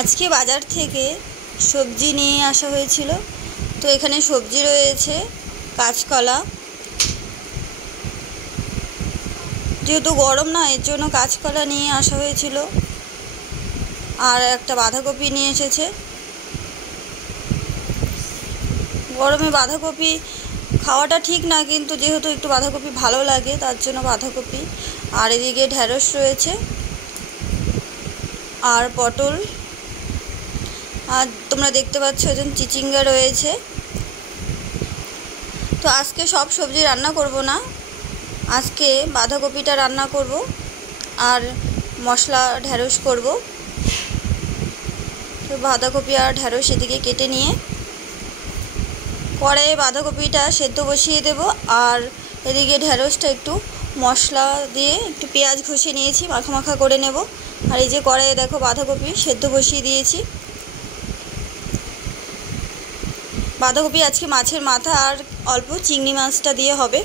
আজকে বাজার থেকে সবজি নিয়ে আসা হয়েছিল। তো এখানে সবজি রয়েছে কাঁচকলা, যেহেতু গরম না এর জন্য কাঁচকলা নিয়ে আসা হয়েছিল, আর একটা বাঁধাকপি নিয়ে এসেছে। গরমে বাঁধাকপি খাওয়াটা ঠিক না, কিন্তু যেহেতু একটু বাঁধাকপি ভালো লাগে তার জন্য বাঁধাকপি। আর এদিকে ঢ্যাঁড়স রয়েছে আর পটল, আর তোমরা দেখতে পাচ্ছ একজন চিচিঙ্গা রয়েছে। তো আজকে সব সবজি রান্না করব না, আজকে বাঁধাকপিটা রান্না করব আর মশলা ঢ্যাঁড়স করব। তো বাঁধাকপি আর ঢ্যাঁড়স এদিকে কেটে নিয়ে কড়াইয়ে বাঁধাকপিটা সেদ্ধ বসিয়ে দেব, আর এদিকে ঢ্যাঁড়সটা একটু মশলা দিয়ে একটু পেঁয়াজ ঘষে নিয়েছি, মাখা মাখা করে নেব। আর এই যে কড়াইয়ে দেখো বাঁধাকপি সেদ্ধ বসিয়ে দিয়েছি। বাঁধাকপি আজকে মাছের মাথা আর অল্প চিংড়ি মাছটা দিয়ে হবে।